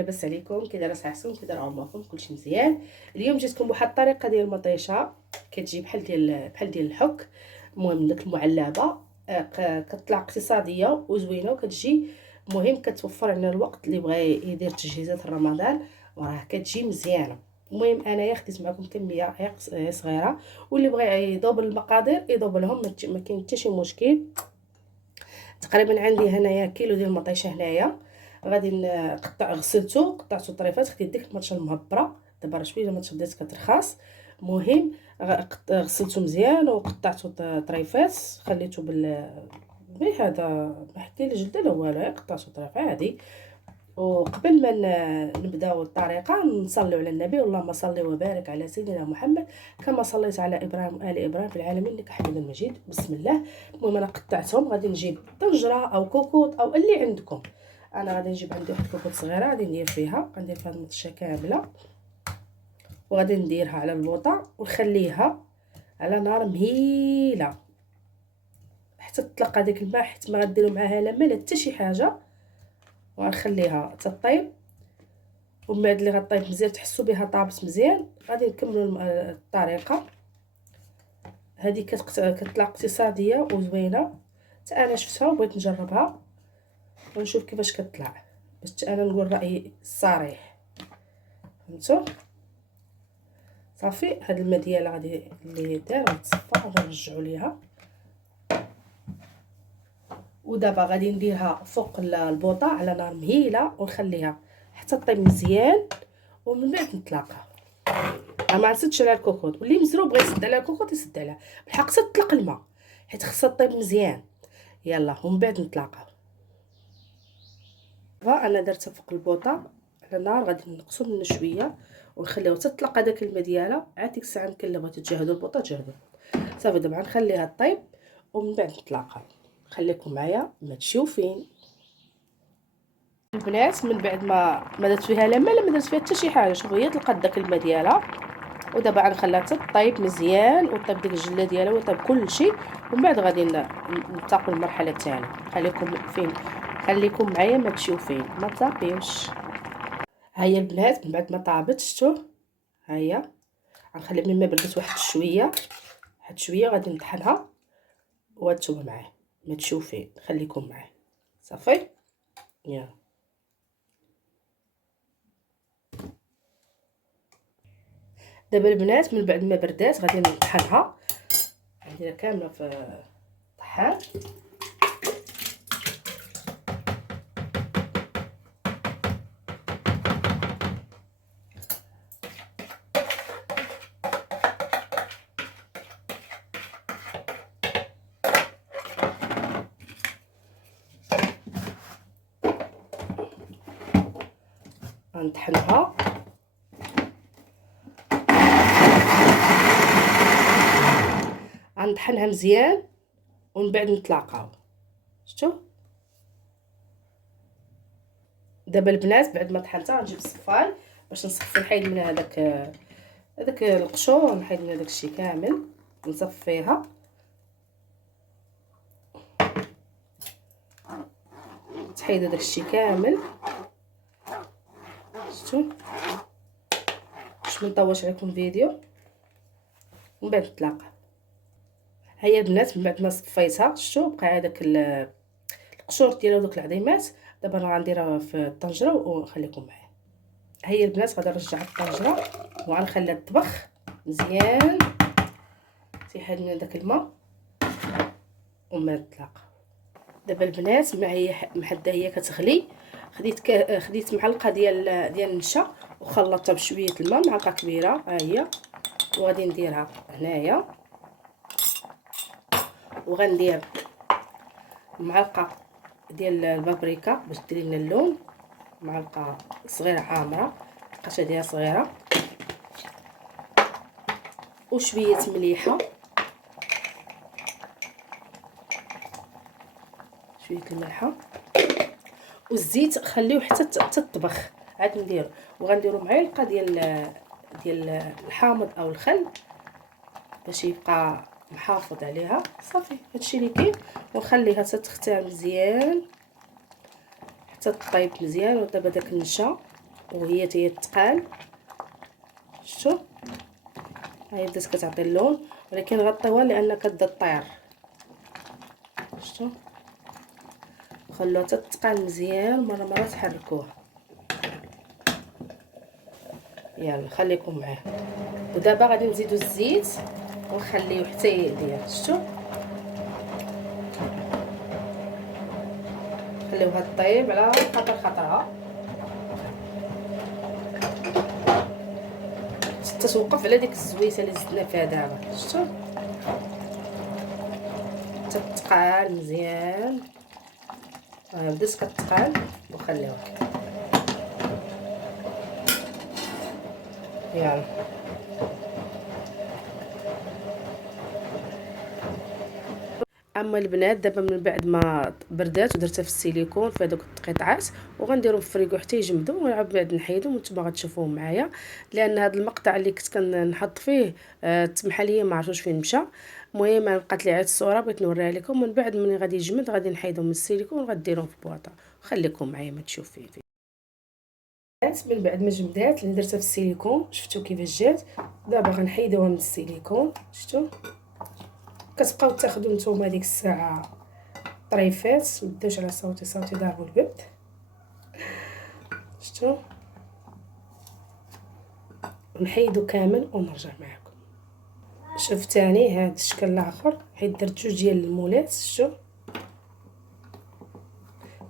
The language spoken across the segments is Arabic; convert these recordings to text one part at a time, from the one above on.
لاباس عليكم؟ كي دايره صحتكم؟ كي داير عمركم؟ كلشي مزيان. اليوم جيتكم بواحد الطريقه ديال المطيشه كتجي بحال ديال الحك. المهم داك المعلبه كتطلع اقتصاديه وزوينه وكتجي مهم كتوفر علينا الوقت اللي بغى يدير تجهيزات رمضان، وراه كتجي مزيانه. المهم انايا خديت معكم كميه غير صغيره، واللي بغى يضوب المقادير يضوب لهم، ما كاين حتى شي مشكل. تقريبا عندي هنايا كيلو ديال المطيشه. هنايا غادي قطعته طريفات. خديت ديك المطيشه المهبره، دابا راه شويه المطيشه بدات كترخاص. مهم غسلته مزيان وقطعته طريفات، خليته بهذا ما حتى لي جلده لا والو، قطعته طريف عادي. وقبل ما نبداو الطريقه نصليو على النبي، اللهم صل وبارك على سيدنا محمد كما صليت على ابراهيم وال ابراهيم في العالمين انك حميد مجيد. بسم الله. المهم انا قطعتهم. غادي نجيب طنجره او كوكوط او اللي عندكم. انا غادي نجيب عندي واحد كوكوط صغيره، غادي ندير فيها، غندير فيها المطشه كامله، وغادي نديرها على البوطه ونخليها على نار مهيله حتى تطلق هذيك الماء، حيت ما غديروا معاها لا ما لا حتى شي حاجه. وغنخليها تطيب، ومن بعد اللي غطيب مزيان تحسوا بها طابت مزيان، غادي نكملوا الطريقه. هذه كتطلع اقتصاديه وزوينه، حتى انا شفتها وبغيت نجربها ونشوف كيفاش كتطلع، باش انا نقول رايي الصريح. فهمتوا؟ صافي. هاد الماء ديالها غادي اللي دار غتصفى، غادي نرجعوا ليها. ودابا غادي نديرها فوق البوطه على نار مهيله ونخليها حتى طيب مزيان، ومن بعد نطلقها. ما نسدش على الكوكوط، واللي مزروب بغى يسد على الكوكوط يسد عليها بالحق حتى تطلق الماء، حيت خصها طيب مزيان. يلا ومن بعد نطلقها. انا درتها فوق البوطه على النار، غادي نقصوا منه شويه ونخليوها حتى تطلق هذاك الماء ديالها. عاد ديك الساعه يمكن الا بغيتو تجهدوا البوطه تجهدوا. صافي دابا نخليها طيب ومن بعد نطلقها. خليكم معايا ما تمشيو فين. البنات من بعد ما درت فيها لا ما درت فيها حتى شي حاجه، شوفوا هي طلقت داك الماء ديالها. ودابا غنخليها تطيب مزيان وطيب ديك الجله ديالها وطيب كلشي، ومن بعد غادي ننتقلوا للمرحله الثانيه. خليكم معايا ما تمشيو فين، ما تطابيوش. ها هي البنات من بعد ما طابت شفتوا، ها هي غنخلي من ما بردت واحد شويه غادي نطحنها. وهانتوما معايا ما تمشيو فين، خليكم معايا. صافي. يلا دابا البنات من بعد ما بردات غادي نطحنها، نديرها كامله في الطحان. غنطحنها غنطحنها مزيان ومن بعد نطلقاو. شفتوا؟ دابا البنات بعد ما طحنتها غنجيب الصفاي باش نصفي، نحيد من هذاك القشور، نحيد من هذاك الشيء كامل، نصفيها. تحيد هذاك الشيء كامل. شفتوا؟ باش ما نطولش عليكم الفيديو. ومن بعد نطلقها. هيا البنات من بعد ما صفيتها شفتوا بقى هذاك القشور ديالها ودوك العظيمات. دابا انا غنديرها في الطنجره ونخليكم معايا. هيا البنات غادي نرجع الطنجره وغنخليها تطبخ مزيان، تيحيد من داك الماء وما نطلق. دابا البنات معايا محدا هي كتغلي. خديت معلقه ديال النشا وخلطتها بشويه الماء، معلقه كبيره ها هي. وغادي نديرها هنايا، وغندير معلقه ديال البابريكا باش ديري لنا اللون، معلقه صغيره حامره، قشه ديالها صغيره، وشويه مليحه، شويه الملحه والزيت. خليوه حتى تطبخ عاد نديرو. وغنديرو معلقه ديال الحامض او الخل باش يبقى محافظ عليها. صافي هادشي اللي كاين. ونخليها تختار مزيان حتى طيب مزيان. ودابا داك النشا وهي تقال. شفتوا هاهي بدات كتعطي اللون، ولكن غطيوها لان كتبدا طير. شفتوا خلوها تتقال مزيان، مره تحركوها. يلا خليكم معاه. ودابا غادي نزيدو الزيت ونخليوه حتى يدير. شفتوا خليوها طيب على خطرها حتى توقف على ديك الزويته اللي زدنا فيها دابا. شفتوا تتقال مزيان. بدات كتقال وخليوها. يلا اما البنات دابا من بعد ما بردات ودرتها في السيليكون في هذوك القطعات، وغنديرهم في الفريغو حتى يجمدوا، ومن بعد نحيدهم وانتما غتشوفوهم معايا. لان هذا المقطع اللي كنت كنحط فيه تسمح لي ما عرفتش فين مشى. المهم لقات لي عاد الصوره بغيت نوريها لكم. من بعد ملي غادي يجمد غادي نحيدهم من السيليكون وغديرهم في بواطه. خليكم معايا ما تشوفوا فيه. من بعد ما جمدات اللي درتها في السيليكون شفتوا كيفاش جات. دابا غنحيدوها من السيليكون. شفتوا كتبقاو تاخذوا نتوما ديك الساعه طريفات. مبداوش على صوتي ضربوا البرد. شفتوا نحيدو كامل ونرجع معكم. شوف تاني هذا الشكل الاخر حيت درت جوج ديال المولات. شفتوا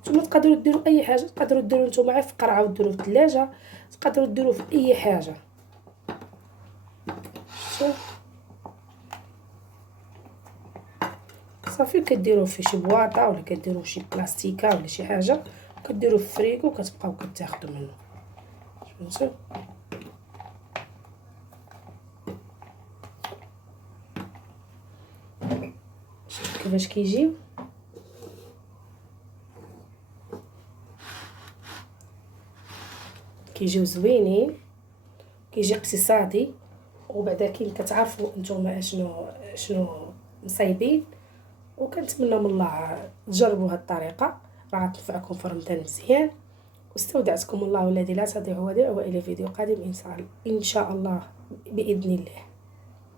نتوما تقدروا ديروا اي حاجه، تقدروا ديروا نتوما في قرعه وديروا في الثلاجه، تقدروا ديروا في اي حاجه. شفتوا صافي كديروه في شي بواطه ولا كديروه شي بلاستيكه ولا شي حاجه، كديروه في الفريغو وكتبقاو كتاخذوا منه. فهمتوا شفتوا كيفاش كيجيو. كيجيو زوينين، كيجي اقتصادي، وبعدا كاين كتعرفوا نتوما شنو مصايبين. وكنتمنى من الله تجربوا هاد الطريقه، راه تنفعكم في رمضان مزيان. واستودعتكم الله الذي لا تضيع ودائعه، والى فيديو قادم ان شاء الله باذن الله.